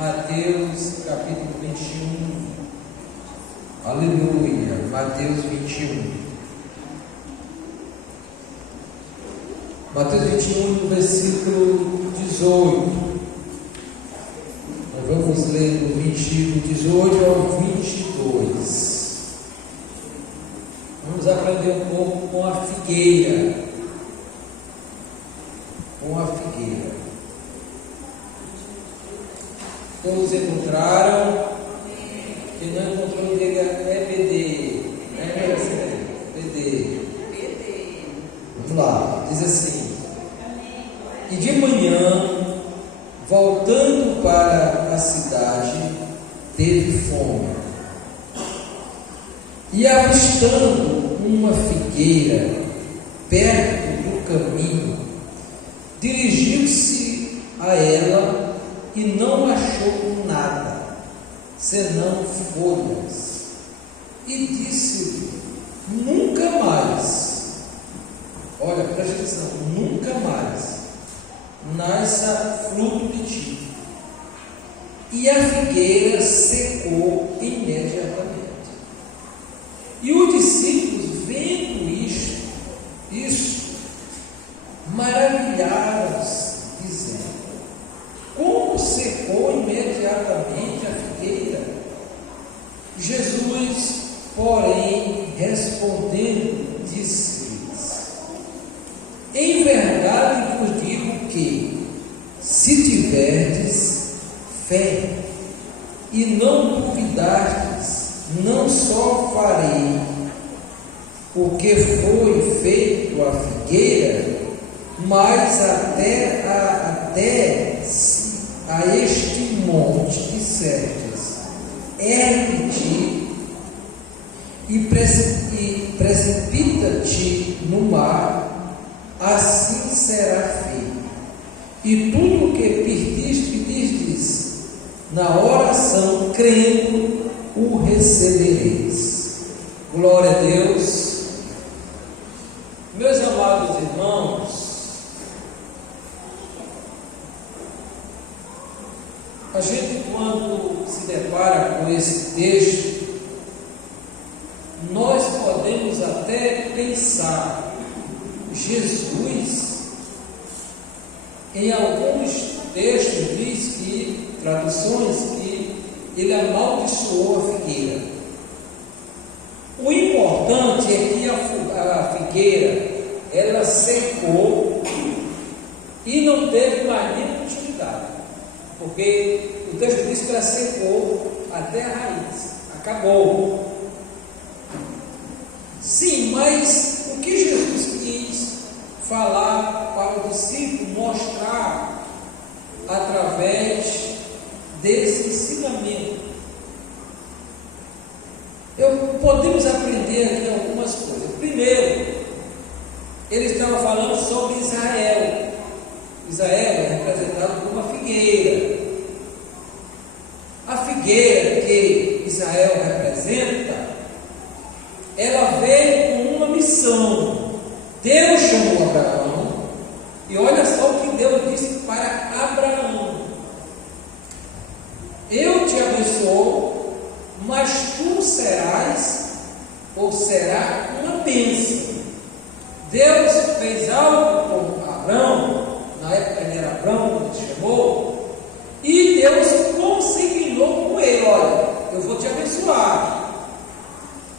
Mateus capítulo 21. Aleluia. Mateus 21. Mateus 21, no versículo 18. Nós vamos ler do 18 ao 22. Vamos aprender um pouco com a figueira. Com a figueira. Todos encontraram? Quem não encontrou, diga EBD. EBD. Vamos lá, diz assim: e de manhã, voltando para a cidade, teve fome. E avistando uma figueira perto do caminho, dirigiu-se a ela e não achou nada, senão folhas. E disse-lhe: nunca mais, olha, presta atenção, nunca mais nasça fruto de ti. E a figueira secou imediatamente. E os discípulos, vendo isso, maravilharam-se, dizendo: como secou imediatamente a figueira? Jesus, porém, respondendo, disse-lhes: em verdade vos digo que, se tiverdes fé e não duvidardes, não só farei o que foi feito à figueira, mas até a este monte dissertes: ergue-te e precipita-te no mar, assim será feito. E tudo o que pedistes na oração, crendo, o recebereis. Glória a Deus. Meus amados irmãos, a gente, quando se depara com esse texto, nós podemos até pensar: Jesus, em alguns textos diz que, traduções, que ele amaldiçoou a figueira. O importante é que a figueira, ela secou e não teve mais nenhuma utilidade, porque o texto diz que ela secou até a raiz, acabou. Sim, mas o que Jesus quis falar para o discípulo, mostrar através desse ensinamento? Podemos aprender aqui algumas coisas. Primeiro, ele estava falando sobre Israel. Israel é representado por uma figueira. A figueira que Israel representa, ela veio com uma missão. Deus chamou Abraão, e olha só o que Deus disse para Abraão: eu te abençoo, mas tu serás, ou será, uma bênção. Deus fez algo com Abraão, na época ele era Abraão, quando ele chamou, e Deus consignou com ele: olha, eu vou te abençoar,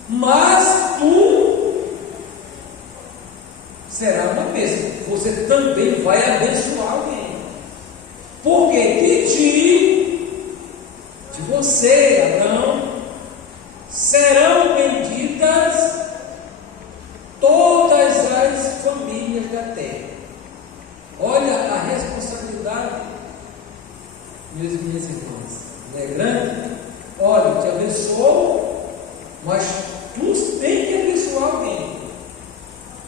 mas tu será uma bênção, você também vai abençoar alguém, porque de você, Abraão, serão benditas todas as famílias da terra. Olha a responsabilidade, meus e minhas irmãs, não é grande? Olha, eu te abençoo, mas tu tem que abençoar alguém,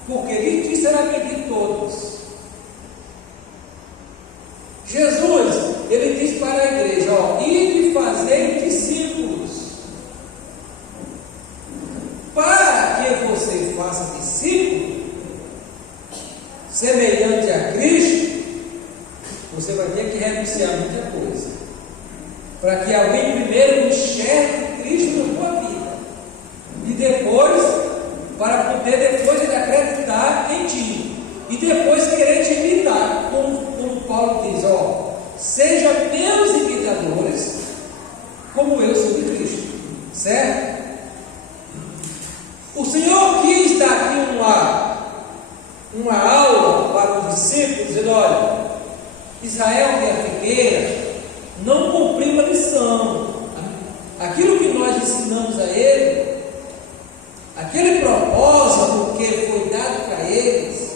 porque ele disse: será bendito todos. Jesus, ele diz para a igreja: ide fazer discípulos. Para que você faça discípulo semelhante a Cristo, você vai ter que renunciar muita coisa. para que alguém primeiro enxergue Cristo na tua vida, e depois, para poder depois ele acreditar em ti, e depois querer te imitar, como Paulo diz, seja meus imitadores, como eu sou de Cristo, certo? O Senhor quis dar aqui uma aula para os discípulos, dizendo: olha, Israel, que é a figueira, não cumpriu a lição. Aquilo que nós ensinamos a ele, aquele propósito que foi dado para eles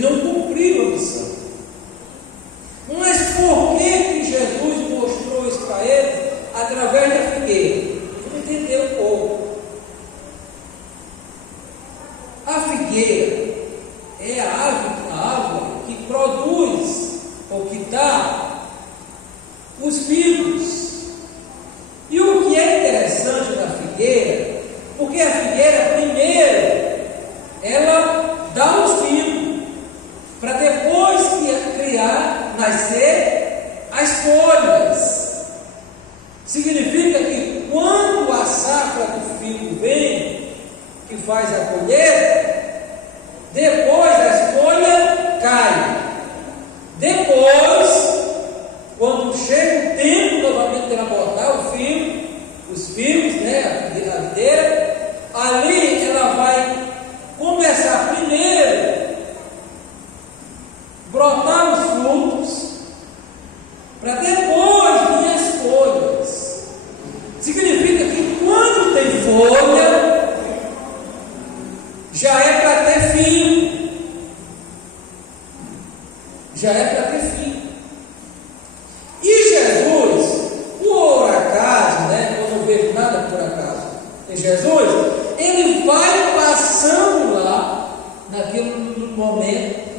não cumpriram a missão. Mas por que Jesus mostrou isso para eles através da figueira? Vamos entender um pouco. A figueira é a árvore que produz ou que dá os figos. E o que é interessante da figueira, porque a figueira primeiro ela dá os figos, para depois nascer as folhas. Significa que quando a safra do figo vem, que faz a colheita, depois as folhas caem. Depois, quando chega o tempo novamente de ela botar os figos, a videira, ali ela vai começar primeiro brotar os frutos, para depois vir as folhas. Significa que quando tem folha, já é para ter fim. Já é para ter fim. E Jesus, por acaso, eu não vejo nada por acaso em Jesus, ele vai passando lá, naquele momento,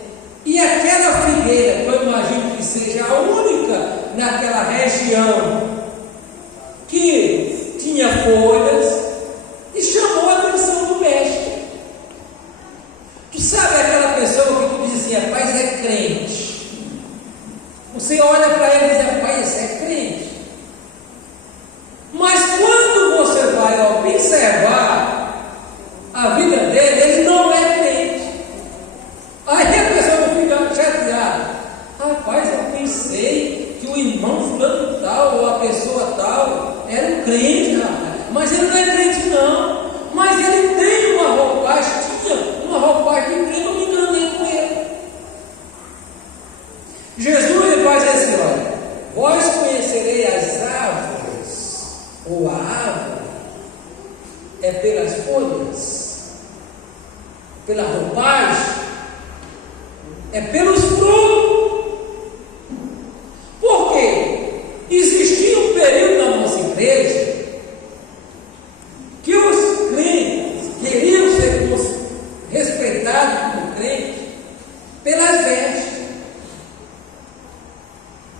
e aquela figueira, eu imagino que seja a única naquela região que tinha folhas, e chamou a atenção do mestre. Tu sabe aquela pessoa que tu diz assim: rapaz, é crente. Você olha para ele e diz: rapaz, esse é crente. Mas quando você vai observar a vida dele, ele não é crente. Aí a pessoa fica chateada: rapaz, eu pensei que o irmão fulano tal, ou a pessoa tal, era um crente, rapaz. Mas ele não é crente não. Mas ele tem uma roupagem, tinha uma roupagem de crente, eu me enganei com ele. Jesus ele vai dizer assim: olha, vós conhecerei as árvores, ou a árvore, é pelas folhas, pela roupagem, é pelos frutos. Por quê? Existia um período na nossa igreja que os crentes queriam ser respeitados como crentes pelas vestes.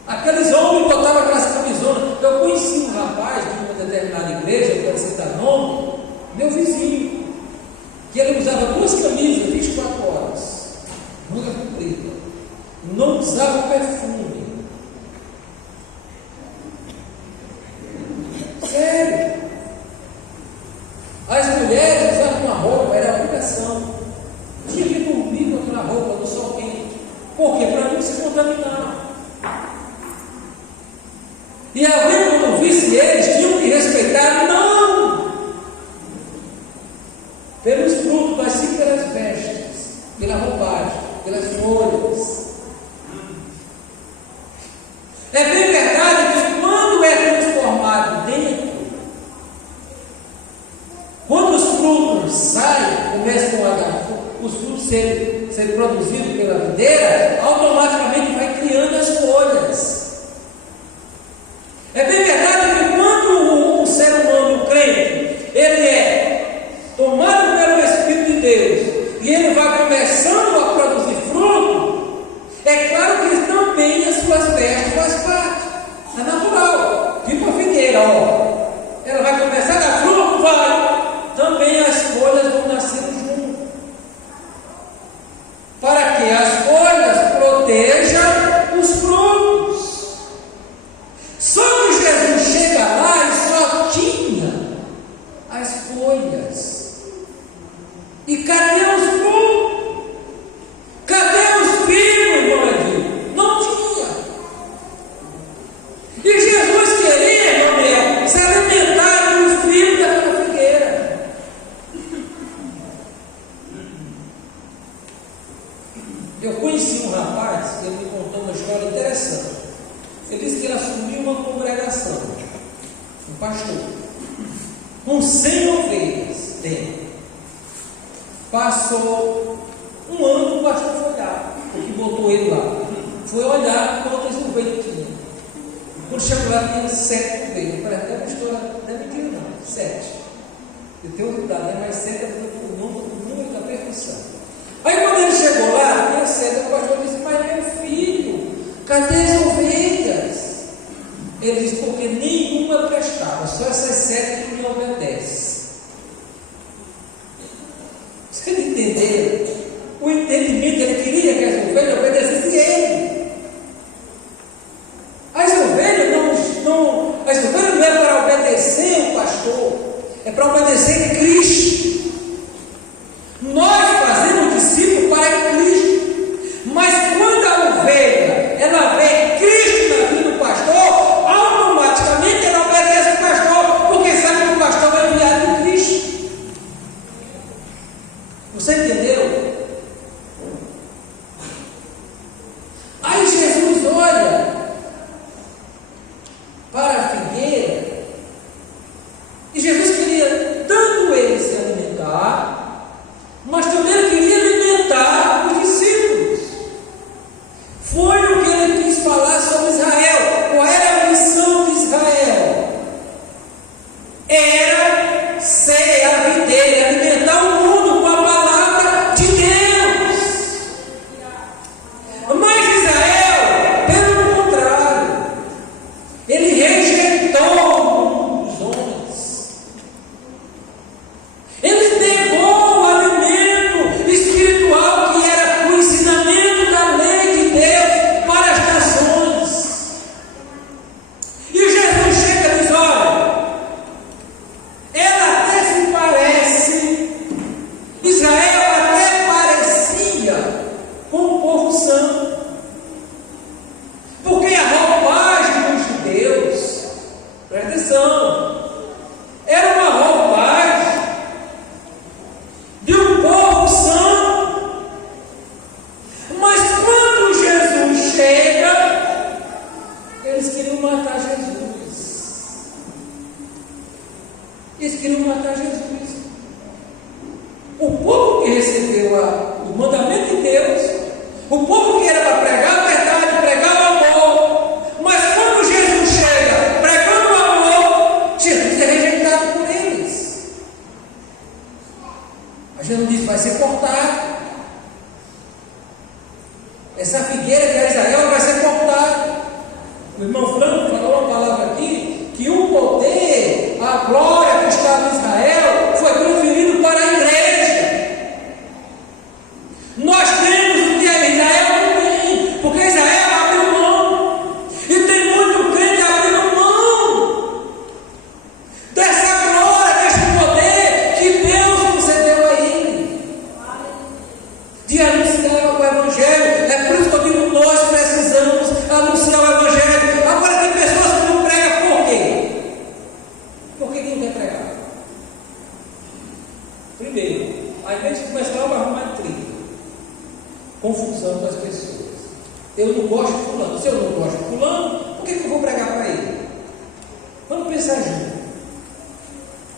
Aqueles homens botavam aquelas camisonas. Eu conheci um rapaz de uma determinada igreja, eu quero citar nome, meu vizinho, que ele usava 2 camisas 24 horas, manga comprida, não usava perfume. Sério. As mulheres usavam uma roupa, era obrigação. Tinha que dormir com aquela roupa no sol quente. Por quê? Para não se contaminar. E alguém, quando visse eles, tinham que respeitar, não pelos frutos, mas sim pelas vestes, pela roupagem, pelas folhas. É bem verdade que quando é transformado dentro, quando os frutos saem, começam a dar, os frutos serem produzidos pela videira, automaticamente vai criando as folhas. É bem verdade que quando o ser humano, o crente, ele é tomado pelo Espírito de Deus e ele vai começando a produzir fruto, é claro que ele também as suas vestes faz parte. É natural. Tipo a figueira, ela vai começar a dar fruto, também as folhas vão nascer junto. Para que as folhas pastor, com 100 ovelhas dentro. Passou um ano, o pastor foi lá, porque botou ele lá. Foi olhar quantas ovelhas tinha. Quando chegou lá, tinha 7 ovelhas. Parece até uma história, não é mentira não, 7. Eu tenho cuidado, né? Mas 7 é o número da perfeição. Aí quando ele chegou lá, tinha 7, o pastor disse: mas meu filho, cadê as ovelhas? Ele disse: porque nenhuma prestava, só essas 7 que me obedecem. Vocês entenderam? O entendimento, ele queria que as ovelhas obedecessem a ele. As ovelhas não é para obedecer o pastor, é para obedecer a Cristo. Nós fazemos discípulo para Cristo, mas quando a ovelha ela vê Cristo na vida do pastor, automaticamente ela obedece o pastor, porque sabe que o pastor é enviado de Cristo. Você entendeu? Aí Jesus olha para a figueira, e Jesus queria tanto ele se alimentar, mas também ele queria alimentar os discípulos. Foi o que ele quis falar sobre Israel. Qual era a missão de Israel? Era ser a videira, alimentar o mundo com a palavra de Deus. Mas Israel, pelo contrário, ele rejeitou os homens. Ele negou o alimento espiritual que era o ensinamento da lei de Deus para as nações. E Jesus chega e diz: olha, ela até se parece, Israel até parecia com o povo santo, porque a roupagem dos judeus, presta atenção, era uma roupagem de um povo santo. Mas quando Jesus chega, eles queriam matar Jesus. Eles queriam matar Jesus. O povo que recebeu o mandamento de Deus, o povo que era para pregar a verdade, pregar o amor, mas quando Jesus chega pregando o amor, Jesus é rejeitado por eles. A Jesus diz: vai ser cortado. Essa figueira que é Israel vai ser cortada. O irmão Franco falou uma palavra aqui, que o poder, a glória que estava em Israel foi transferido para a igreja. Nós temos o que Israel não tem, porque Israel abriu mão, e tem muito crente abrindo mão dessa glória, desse poder que Deus concedeu a ele, de anunciar o Evangelho. É por isso que eu digo: nós precisamos anunciar o Evangelho. Agora, tem pessoas que não pregam, por quê? Por que não quer pregar? Primeiro, ao invés de começar a arrumar intriga, confusão das pessoas. Eu não gosto de fulano. Se eu não gosto de fulano, por que eu vou pregar para ele? Vamos pensar junto.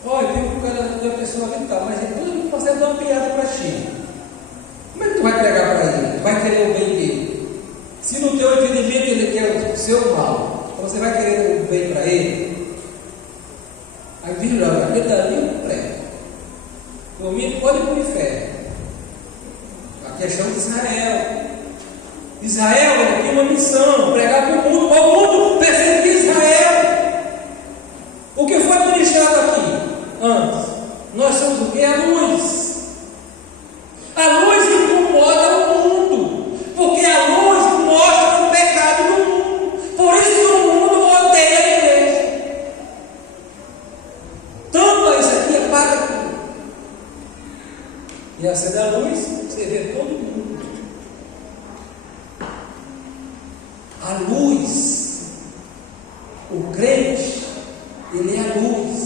Olha, tem um cara da pessoa que está, mas depois eu vou fazer uma piada para ti. Como é que tu vai pregar para ele? Tu vai querer o bem dele? Se no teu entendimento ele quer o seu mal, então você vai querer o bem para ele? Aí diz: olha, aquele dali não prega. Por mim, pode ir para o inferno. A questão de Israel. Israel, ele tem uma missão: pregar para o mundo perseguir Israel. O que foi ministrado aqui antes? Nós somos o que? A luz. A luz incomoda o mundo, porque a luz mostra o pecado no mundo. Por isso que o mundo odeia a igreja. Tampa isso aqui, apaga tudo. E acende a luz, você vê todo mundo. A luz, o crente, ele é a luz,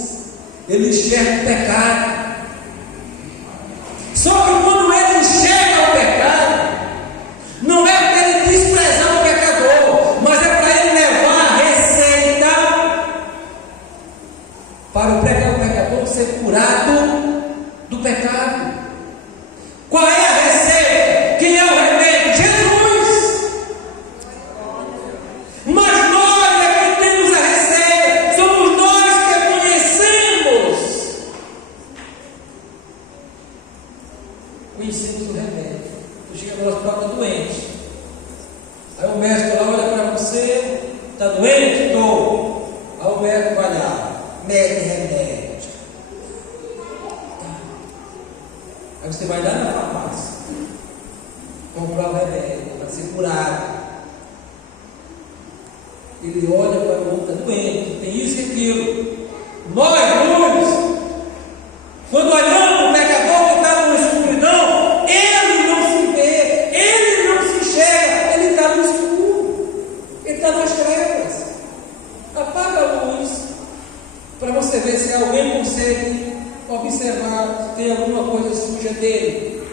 ele enxerga o pecado. Só que quando ele enxerga o pecado, não é para ele desprezar o pecador, mas é para ele levar a receita o médico vai lá, mede remédio. Aí você vai lá na farmácia, comprar o remédio para ser curado. Ele olha para o outro, está doente, tem isso e aquilo. Nós, quando olhamos o pecador que está na escuridão, ele não se vê, ele não se enxerga, ele está no escuro, ele está nas trevas. Apaga a luz, para você ver se alguém consegue observar se tem alguma coisa suja dele.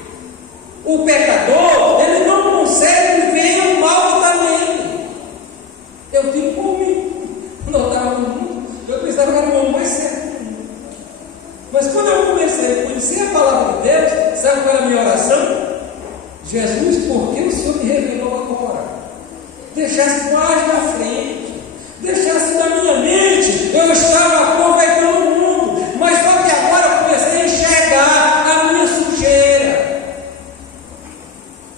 O pecador, ele não consegue ver o mal que está nele. Eu tive por mim, não estava no mundo, eu pensava que era o homem mais certo do mundo. Mas quando eu comecei a conhecer a palavra de Deus, sabe qual era a minha oração? Jesus, por que o Senhor me revelou agora? Deixasse mais na frente, deixasse na minha mente, eu estava aproveitando o mundo, mas só que agora eu comecei a enxergar a minha sujeira.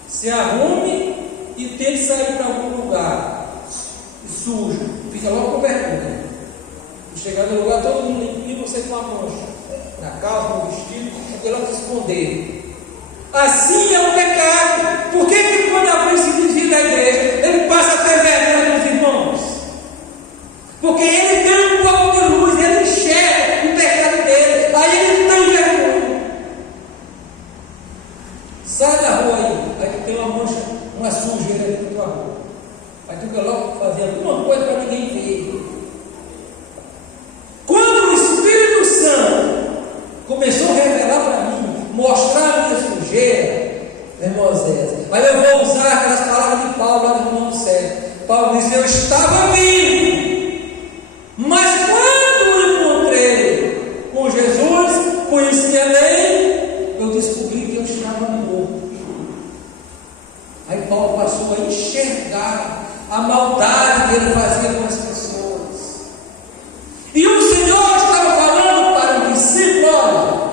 Se arrume e tente sair para algum lugar sujo, fica logo com vergonha. Chegar no lugar, todo mundo limpinho, você com a mancha na calça, no vestido, fica logo se esconder. Assim é o pecado. Por que quando alguém se desvia da igreja, ele passa a ter vergonha dos irmãos? Porque ele tem um pouco de luz, ele enxerga o pecado dele, aí ele tem vergonha. Sai da rua aí tem uma mancha, uma sujeira dentro da tua rua. Aí tu fica logo fazendo alguma coisa para ninguém ver. Quando o Espírito Santo começou a revelar para mim, mostrar a minha sujeira, irmãos, aí eu vou usar aquelas palavras de Paulo lá no Romano 7. Paulo disse: eu estava vivo, mas quando eu encontrei com Jesus, conheci a lei, eu descobri que eu estava morto. Aí Paulo passou a enxergar a maldade que ele fazia com as pessoas. E o Senhor estava falando para o discípulo: olha,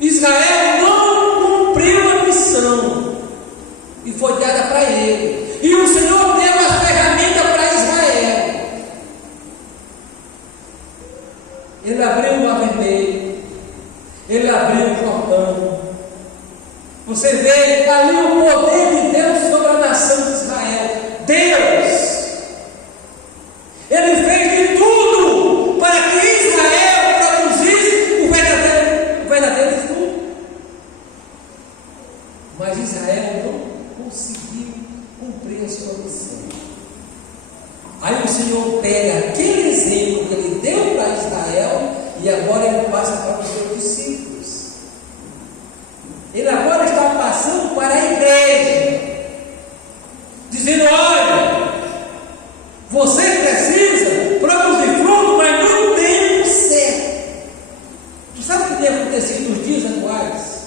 Israel não cumpriu a missão e foi dada para ele. E o Senhor deu as ferramentas para Israel. Ele abriu o Mar Vermelho, ele abriu o Jordão. Você vê ali o poder de Deus sobre a nação de Israel. Deus, ele fez de tudo para que Israel produzisse o verdadeiro fruto. Mas Israel não conseguiu cumprir a sua missão. Aí o Senhor pega aquele exemplo que ele deu para Israel e agora ele passa para os seus discípulos. Ele agora está passando para a igreja, dizendo: olha, você precisa produzir fruto, mas no tempo certo. Tu sabe o que tem acontecido nos dias atuais?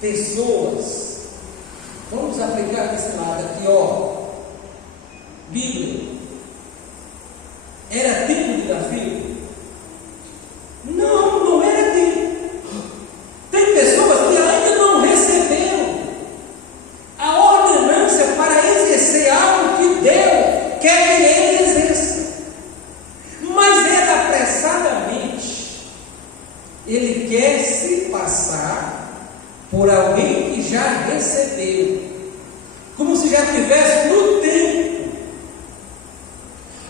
Pessoas, vamos aplicar desse lado aqui, ó. Bíblia. Era tempo de dar filho? Não era tempo. Tem pessoas que ainda não receberam a ordenança para exercer algo que Deus quer que ele exerça. Mas ele apressadamente, ele quer se passar por alguém que já recebeu, como se já estivesse no tempo.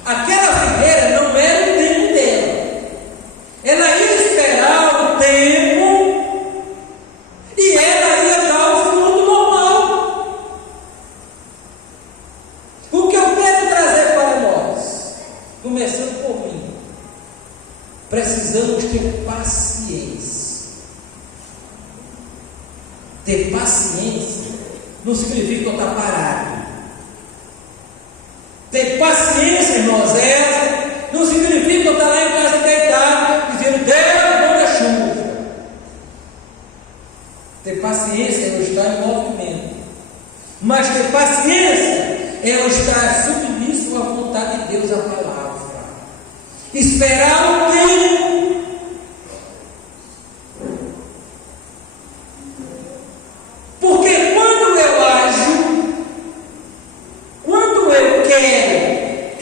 Aquela figueira não era o tempo dela, ela ia esperar o tempo e ela ia dar o fruto normal. O que eu quero trazer para nós, começando por mim, precisamos ter paciência. Ter paciência não significa que eu estou parado. Ter paciência, irmãos, não significa que eu estou lá em casa deitado, dizendo: Deus, manda chuva. Ter paciência é eu estar em movimento. Mas ter paciência é eu estar submisso à vontade de Deus, à palavra. Esperar o tempo. Porque quando eu ajo, quando eu quero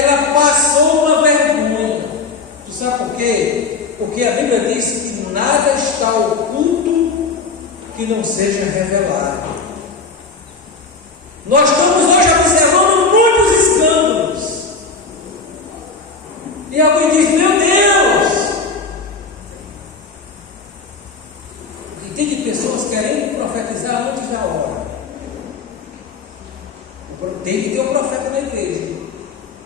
ela passou uma vergonha. Tu sabe por quê? Porque a Bíblia diz que nada está oculto que não seja revelado. Nós estamos hoje observando muitos escândalos. E alguém diz: meu Deus! E tem de pessoas querendo profetizar antes da hora. Tem que ter um profeta na igreja.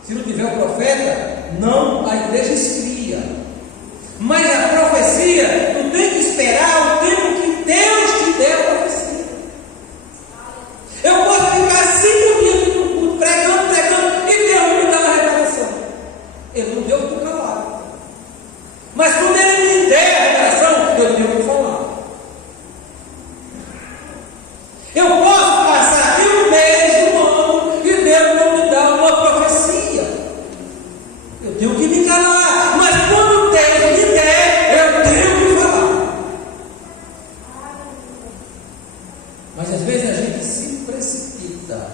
Se não tiver o profeta, não, a igreja esfria. Mas a profecia, tu tem que esperar o tempo que Deus te der a profecia. Eu posso ficar 5 dias aqui no culto, pregando, e Deus me dá uma revelação. Ele não deu, eu estou calado. Mas quando Ele me der a revelação, eu tenho que falar. Eu posso passar aqui um mês, um ano, e Deus não me dá uma profecia. Eu tenho que me calar. Mas quando Deus me der, eu tenho que falar. Mas às vezes a gente se precipita.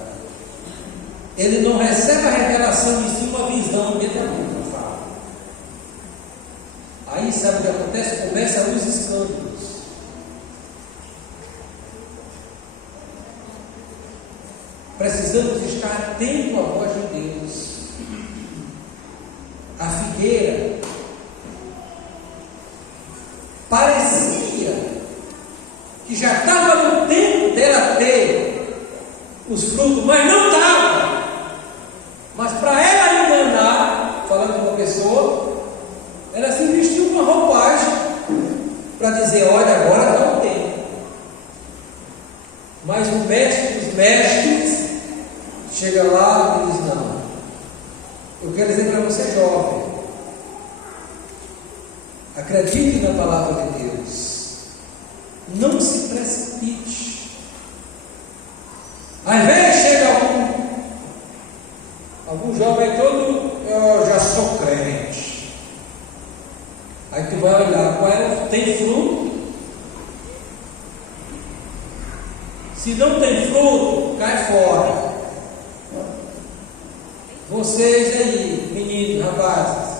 Ele não recebe a revelação em si, uma visão imediatamente. Fala. Aí sabe o que acontece? Começa os escândalos. Precisamos estar atentos à voz de Deus. A figueira parecia que já estava no tempo dela ter os frutos, mas não estava. Mas para ela enganar, falando com uma pessoa, ela se vestiu com uma roupagem para dizer: olha, agora não tem. Mas o mestre dos mestres chega lá e diz: não, eu quero dizer para você, jovem, acredite na palavra de Deus, não se precipite. Às vezes chega algum jovem todo: eu já sou crente. Aí tu vai olhar qual é, tem fruto. Se não tem fruto, cai fora. Vocês aí, meninos, rapazes,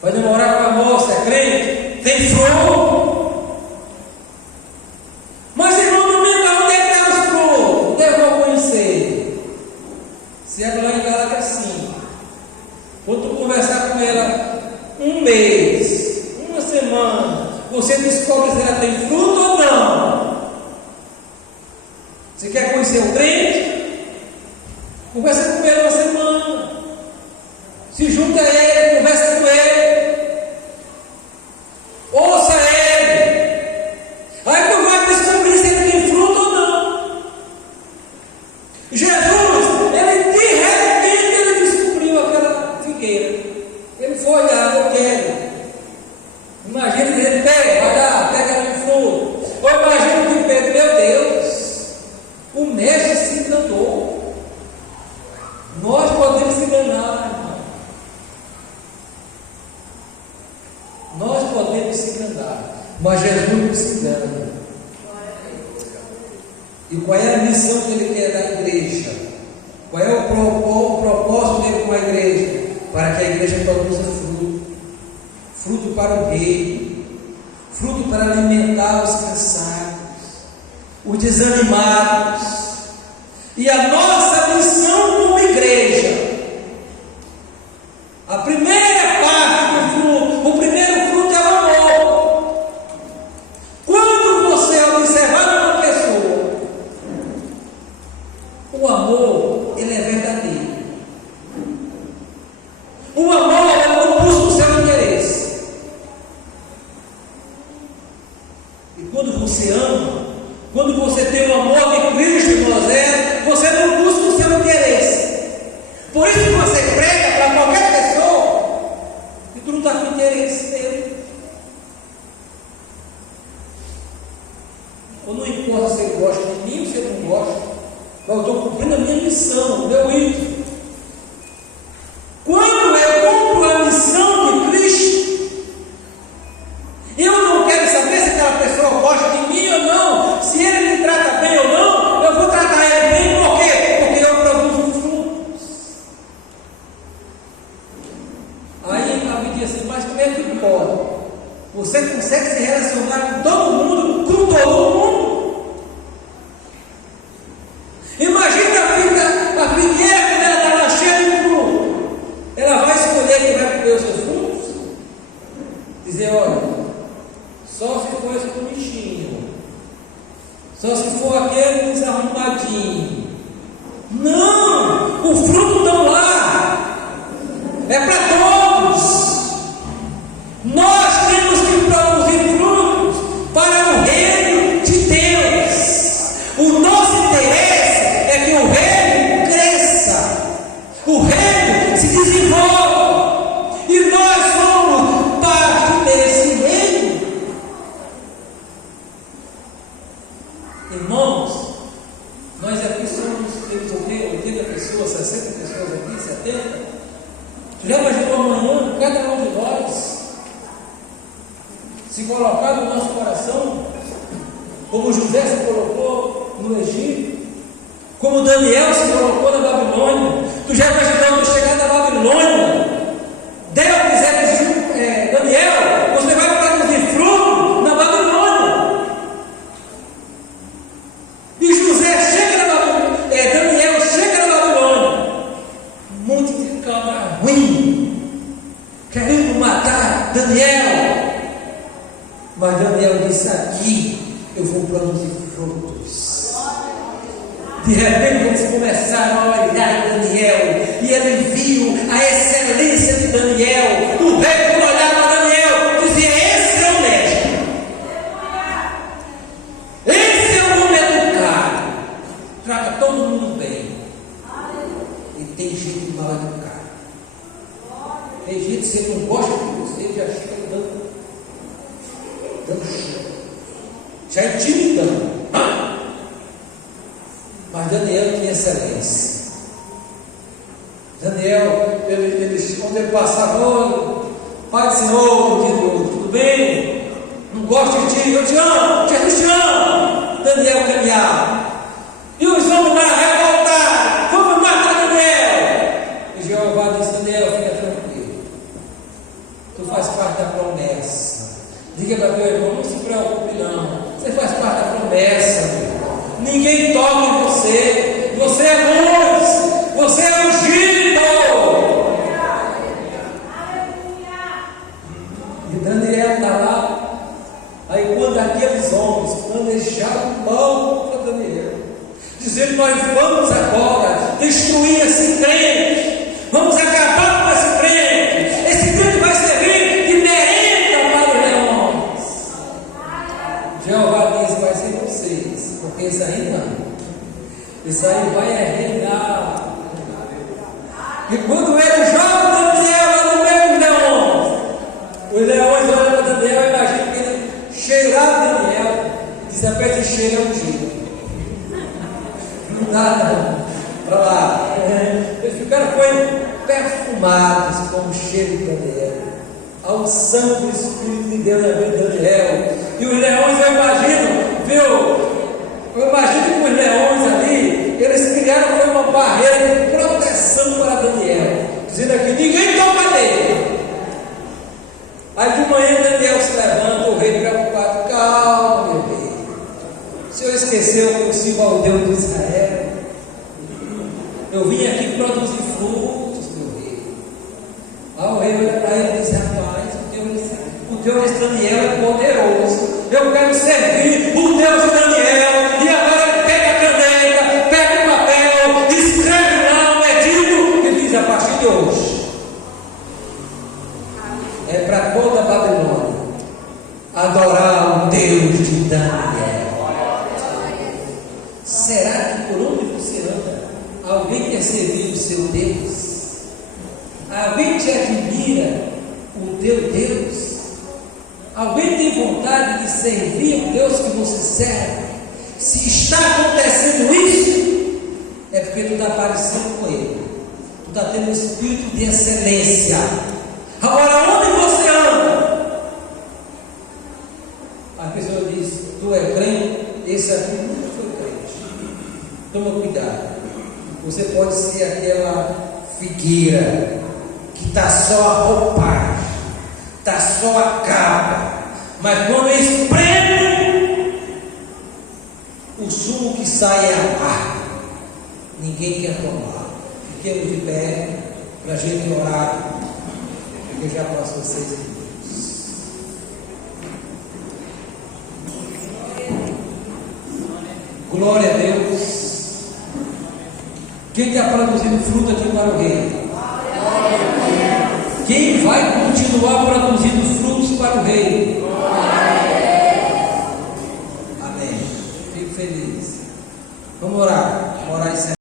vai namorar com a moça, é crente? Tem fruto? Mas irmão, no meio da onde é que está os frutos? Onde eu vou conhecer? Se é lá em Gálatas 5. Quando tu conversar com ela um mês, uma semana, você descobre se ela tem fruto ou não. Você quer conhecer o crente? Conversa com ele uma semana. Se junta a ele, conversa com ele. Ouça ele. Aí tu vai descobrir se ele tem fruto ou não. Jesus, ele de repente ele descobriu aquela figueira. Ele foi olhar: eu quero. Imagina que ele pega, vai lá, pega um fruto. Ou imagina que Pedro: meu Deus, o mestre se enganou. Nós podemos se enganar, irmão. Nós podemos se enganar, mas Jesus não se engana. E qual é a missão que Ele quer da igreja? Qual é o propósito dele com a igreja? Para que a igreja produza fruto. Fruto para o reino. Fruto para alimentar os cansados, os desanimados. E a nossa missão como igreja, a primeira parte do fruto, o primeiro fruto é o amor. Quando você observar uma pessoa, o amor, ele é verdadeiro. O amor, ele não busca o seu interesse. E quando você ama, quando você tem o amor que Cristo nos é, você não busca o seu interesse. Por isso que você prega para qualquer pessoa e tu não está com interesse nele. Ou não importa se ele gosta de mim ou se ele não gosta, mas eu estou cumprindo a minha missão, o meu ídolo. Quando eu diz assim, mas como é que pode? Você consegue se relacionar com todo mundo, com todo mundo? Imagina a figueira quando ela está lá cheia de fruto. Ela vai escolher quem vai comer os seus frutos? Dizer, olha, só se for esse bonitinho, só se for aquele desarrumadinho. Não! O fruto não lá, é para todos. Nós temos que produzir frutos para o reino de Deus. O nosso interesse é que o reino cresça, o reino se desenvolva, e nós somos parte desse reino. Irmãos, nós aqui temos 80 pessoas, 60 pessoas aqui, 70. Já imaginou amanhã, cada um de nós se colocar no nosso coração, como José se colocou no Egito, como Daniel se colocou na Babilônia? Tu já imaginou chegar na Babilônia? Deus quiser, Daniel, você vai produzir fruto na Babilônia. E José chega na Babilônia, Daniel chega na Babilônia, um monte de cabra ruim, querendo matar Daniel. Mas Daniel disse, aqui eu vou produzir frutos. De repente eles começaram a olhar Daniel, e ele viu a excelência de Daniel. O rei, quando olhava para Daniel, dizia, esse é honesto, esse é um homem educado, trata todo mundo bem. E tem gente mal educada, tem gente que você não gosta de você, já chega dando já intimidando. Mas Daniel tinha excelência. Daniel, quando ele passava, Pai do Senhor, tudo bem? Não gosto de ti, eu te amo, Jesus te amo. Daniel caminhava, e os homens lá revoltados, vamos matar Daniel. E Jeová disse, Daniel, fica tranquilo, tu faz parte da promessa. Diga para meu irmão, não se preocupe não, você faz parte da promessa, ninguém toca em você, você é luz, você é ungido. E Daniel está lá, aí quando aqueles homens planejaram mal para Daniel, dizendo, nós vamos agora destruir esse crente, vamos acabar com esse crente vai servir de merenda para os leões. Jeová diz, vai ser vocês, porque isso aí não, isso aí vai reinar. E quando ele joga Daniel lá no meio dos leões, os leões olham para Daniel, imagina que ele cheirava Daniel, diz, a pé de cheiro é um dia. Não dá não, para lá. Eles ficaram perfumados com o cheiro de Daniel, a unção do Espírito de Deus na vida de Daniel. E os leões, eu imagino que os leões ali, eles criaram uma barreira de proteção para Daniel, dizendo aqui, ninguém toca nele. Aí de manhã Daniel se levanta, o rei preocupado, calma meu rei, o senhor esqueceu que eu sirvo ao Deus de Israel? Eu vim aqui produzir frutos, meu rei. Aí o rei olha para ele e diz, rapaz, o Deus de Daniel é poderoso, eu quero servir o Deus de Daniel. E agora ele pega a caneta, pega o papel, escreve lá um edito e diz, a partir de hoje é para toda a Babilônia adorar o Deus de Daniel. Será que por onde você anda, alguém quer servir o seu Deus? Alguém te admira o teu Deus? Alguém tem vontade de servir o Deus que você serve? Se está acontecendo isso, é porque tu está parecendo com Ele, tu está tendo um espírito de excelência. Agora, onde você anda? A pessoa diz, tu é crente, esse aqui nunca foi crente. Toma cuidado, você pode ser aquela figueira que está só a roupagem, está só a capa, mas quando eu espremo, o sumo que sai é amargo, ninguém quer tomar. Fiquemos de pé para a gente orar, porque já passou 6 minutos. Glória a Deus. Quem está produzindo fruto aqui para o reino? Quem vai continuar produzindo frutos para o reino? Amém. Fico feliz. Vamos orar. Vamos orar e